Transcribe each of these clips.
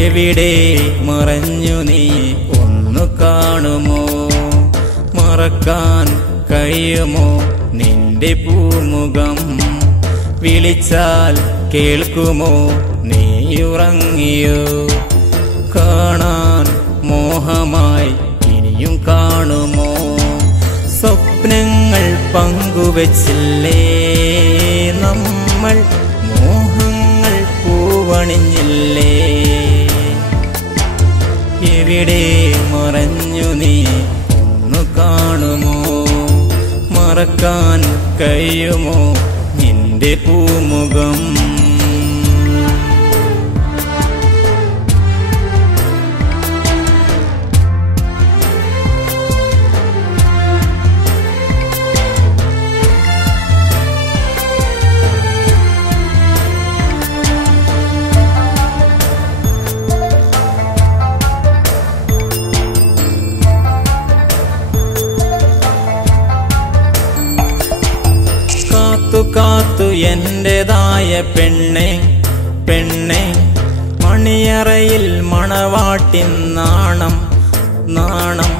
എവിടെ മറഞ്ഞു നീ ഒന്നു കാണുമോ? മറക്കാൻ കഴിയുമോ നിന്റെ പൂമുഖം? വിളിച്ചാൽ കേൾക്കുമോ നീ ഉറങ്ങിയോ? കാണാൻ മോഹമായി ഇനിയും കാണുമോ? സ്വപ്നങ്ങൾ പങ്കുവച്ചില്ലേ നമ്മൾ? മോഹങ്ങൾ പൂവണിഞ്ഞില്ലേ? എവിടെ മറഞ്ഞു നീ ഒന്നു കാണുമോ? മറക്കാൻ കഴിയുമോ നിന്റെ പൂമുഖം? കാത്തു എന്റേതായ പെണ്ണെ പെണ്ണെ, മണിയറയിൽ മണവാട്ടിൻ നാണം നാണം.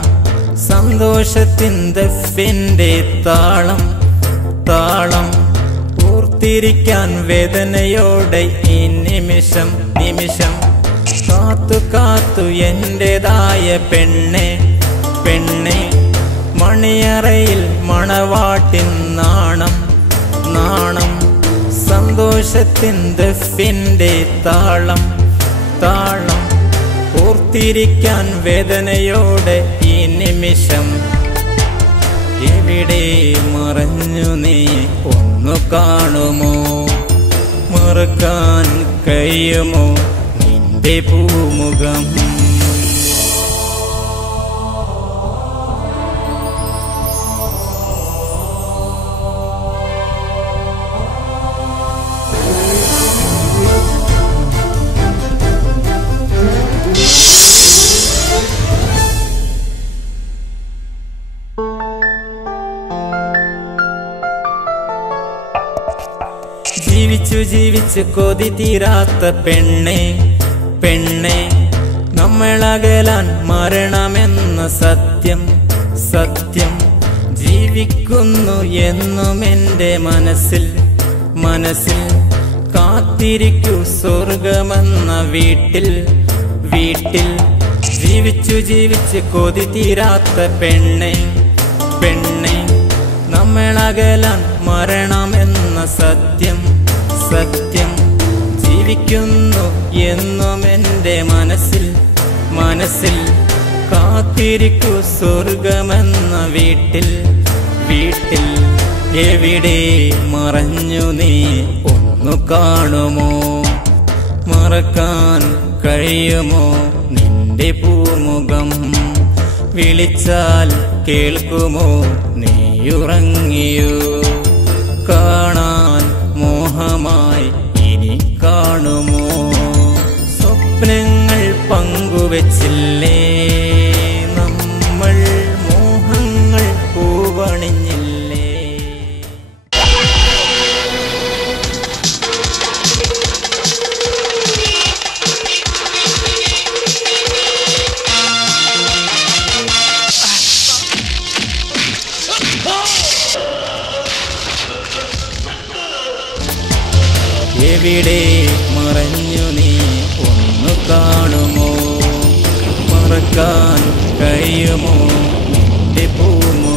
സന്തോഷത്തിൻ ദഫിന്റെ താളം താളം. ഓർത്തിരിക്കാൻ വേദനയോടെ ഈ നിമിഷം നിമിഷം. കാത്തു എന്റേതായ പെണ്ണെ പെണ്ണെ, മണിയറയിൽ മണവാട്ടിൻ നാണം നാണം. സന്തോഷത്തിൻ ദഫിന്റെ താളം താളം. ഓർത്തിരിക്കാൻ വേദനയോടെ ഈ നിമിഷം. എവിടെ മറഞ്ഞു നീ ഒന്നു കാണുമോ? മറക്കാൻ കഴിയുമോ നിന്റെ പൂമുഖം? ജീവിച്ചു കൊതി തീരാത്ത പെണ്ണെ പെണ്ണെ, നമ്മളകലാൻ മരണമെന്ന സത്യം സത്യം. ജീവിക്കുന്നു എന്നും എൻ്റെ മനസ്സിൽ മനസ്സിൽ. കാത്തിരിക്കൂ സ്വർഗമെന്ന വീട്ടിൽ വീട്ടിൽ. ജീവിച്ചു കൊതി തീരാത്ത പെണ്ണെ പെണ്ണെ, നമ്മളകലാൻ മരണമെന്ന സത്യം സത്യം. ജീവിക്കുന്നു എന്നും എൻ്റെ മനസ്സിൽ മനസ്സിൽ. കാത്തിരിക്കൂ സ്വർഗമെന്ന വീട്ടിൽ വീട്ടിൽ. എവിടെ മറഞ്ഞു നീ ഒന്നു കാണുമോ? മറക്കാൻ കഴിയുമോ നിന്റെ പൂമുഖം? വിളിച്ചാൽ കേൾക്കുമോ നീ ഉറങ്ങിയോ? കാണാൻ മോഹമായി ഇനി കാണുമോ? സ്വപ്നങ്ങൾ പങ്കുവച്ചില്ലേ നമ്മൾ? മോഹങ്ങൾ പൂവണിഞ്ഞില്ലേ? എവിടെ മറഞ്ഞു നീ ഒന്നു കാണുമോ? മറക്കാൻ കഴിയുമോ നിന്റെ പൂമുഖം?